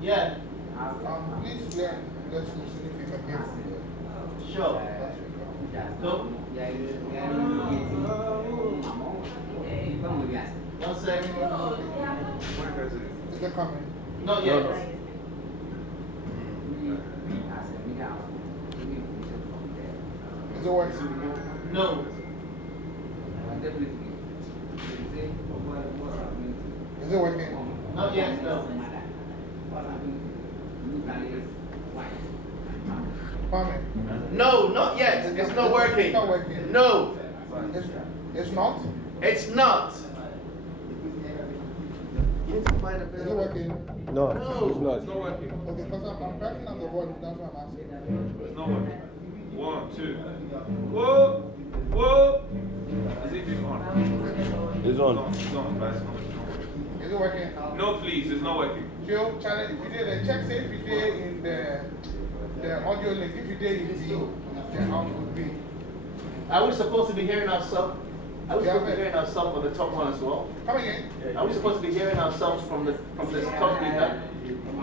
Yeah. Please let's listen if you can hear me. Sure. No. 1 second. Is that coming? Not yet. Is it working? No. Is it working? Not yet, no. Kwame? No, not yet. It's not working. It's not working. No. It's not? It's not. Is it working? No, it's not. It's not working. Okay, because I'm cracking up the volume, that's what I'm asking. It's not working. 1, 2. Whoa! Whoa! Is it even on? It's on. It's on, but it's not working. Is it working? No, please, it's not working. Joe, challenge, if you did a check, say if you did in the audio link, if you did in the output would be. Are we supposed to be hearing ourselves? Are we supposed to be hearing ourselves on the top one as well? Come again? Are we supposed to be hearing ourselves from this top speaker? I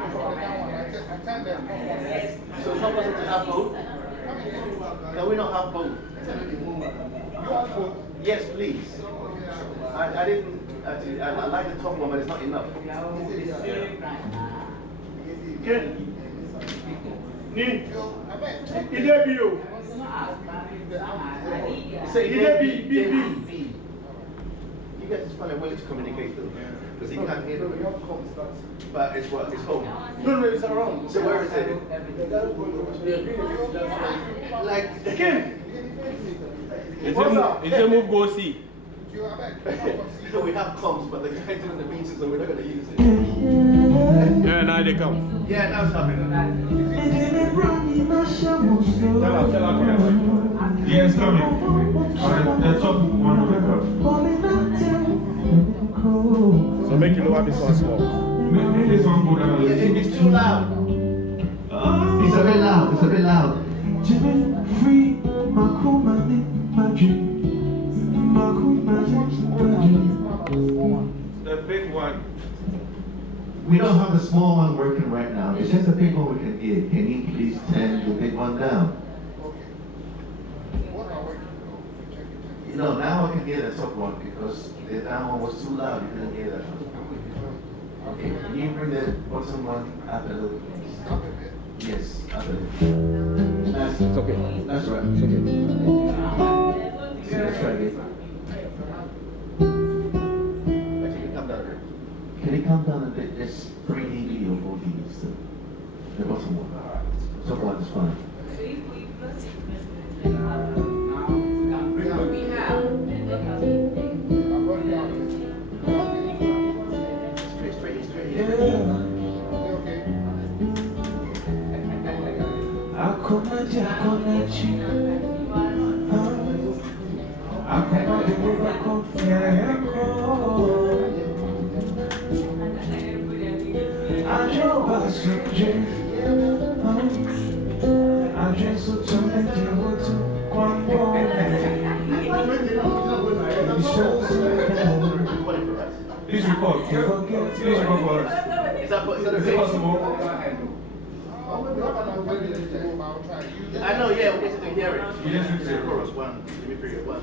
turned that one. So it's not possible to have both? Come again? Can we not have both? You have both? Yes, please. I didn't actually, I like the top one, but it's not enough. Joe, I bet. Say B. You guys just find a way to communicate though. Because he can't hear them. But it's what? It's home. No, it's around. So where is it? Like, again. Is it move go see? Joe, I bet. We have comms, but the guy doing the meetings, so we're not going to use it. Yeah, now they come. Yeah, now it's happening. Yeah, it's coming. Alright, the top one will come. So make you lower this one small. Make this one go down. Yeah, it's too loud. It's a bit loud. It's a bit loud. The big one. We don't have the small one working right now. It's just the big one we can hear. Can you please turn the big one down? You know, now I can hear the top one because the down one was too loud. You couldn't hear that one. Okay, can you bring the bottom one up a little bit? Yes, up a little. It's okay. That's right. It's okay. Let's try again. Can you come down a bit? Just 3 dB or 4 dB still. The bottom one. Top one is fine. Please record. Please record for us. Is that Is it possible? We have about 10 minutes to go, but I'll try. I know, yeah, we'll get to hear it. You just The chorus, 1, Jimmy Free, 1,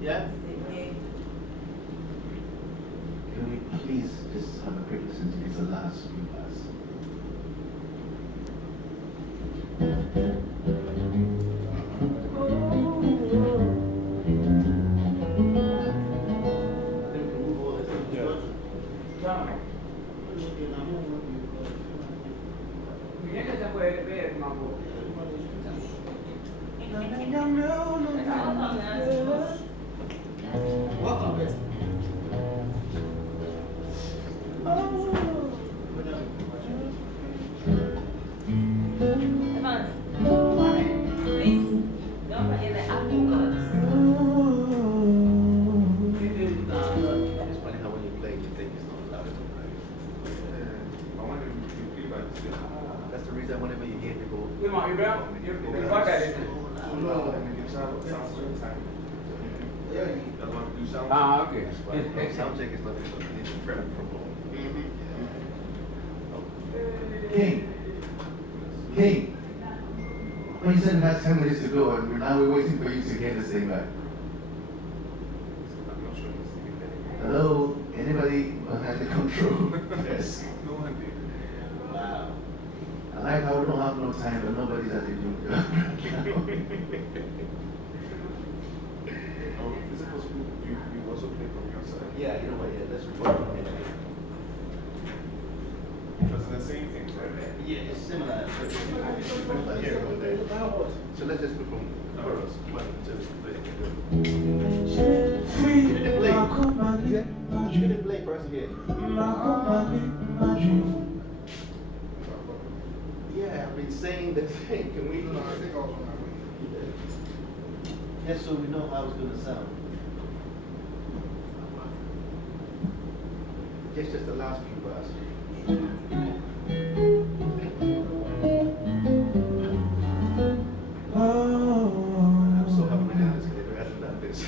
Yeah? Can we please just have a quick listen to these last few bars? It's funny how when you play, you think it's not loud enough, right? I want to play by the That's the reason whenever you hear people. No, and the guitar sounds so tiny. That's why we do sound. Okay. Sound check is not it's from home. King. King. Well, you said it has 10 minutes to go, and now we're waiting for you to get this thing back. I'm not sure it's even there. Hello? Anybody behind the control? Yes. No one did. Wow. I like how we don't have no time, but nobody's at the gym. Oh, is it possible you also play from your side? Yeah, you know what, yeah, let's record it. Because it's the same thing, right? Yeah, it's similar. But here, over there. So let's just go from chorus. 1, 2, 3. You didn't play. You didn't play for us again. Yeah, I've been saying the thing. Can we? No, I think I was on my way. Just so we know how it's going to sound. Just the last few bars. I'm so happy we did this because we hasn't done this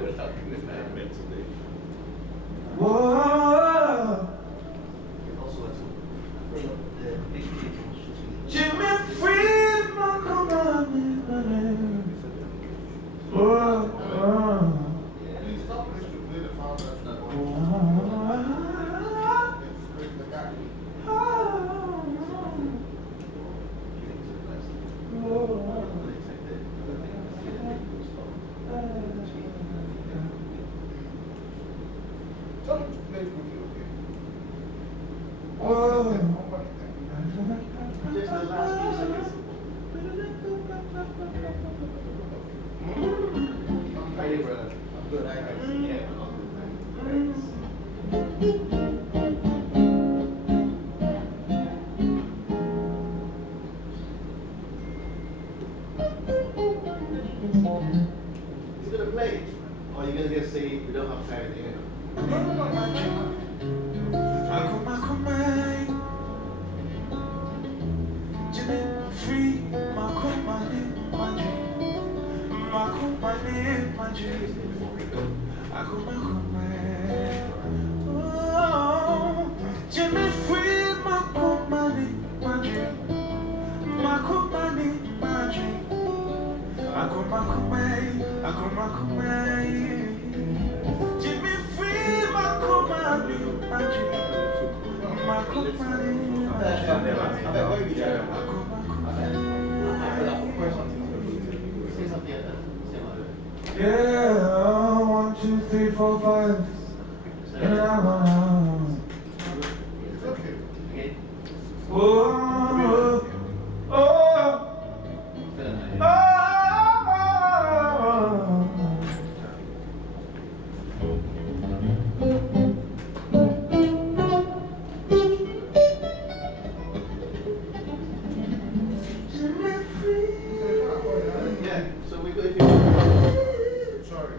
without doing this band today. And also, I think the big people Jimmy Freeman, come on, Please stop listening to play the file that's not going. It's break the guy. Tell him to play with you, okay? Just the last few seconds. How you, brother? I'm good. How you guys? Yeah, I'm good. Thanks. You gonna play? Or you gonna just say we don't have time at the end? Jimmy Free, my company, my dream. My company, my dream. Jimmy Free, my company, my dream. My company, Say something else. yeah, 1, 2, 3, 4, 5. It's okay. Okay. Oh, we go if you. Sorry.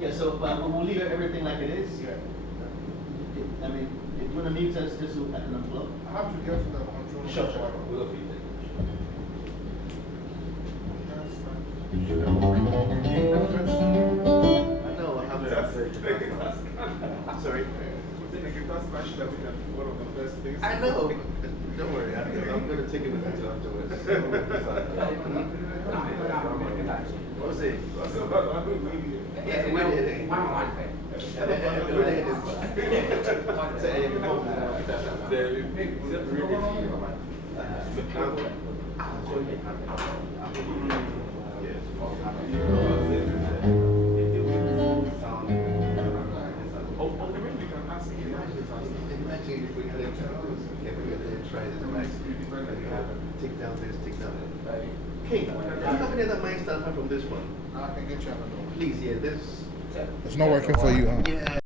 Yeah, so we'll leave everything like it is. Yeah. I mean, if you want to mute us, just so I can unplug. I have to get to the control. Sure. We'll go for you. I know, I have to. Sorry. That's one of the first things. I know. Don't worry, I'm going to take it with me afterwards. What was it? Yeah, we did it. Imagine if we had it, okay, we had try this mic. Take down this, take down that. King, do you have any other mics apart from this one? I can get you another one. Please, yeah, this. It's not working for you, huh? Yeah.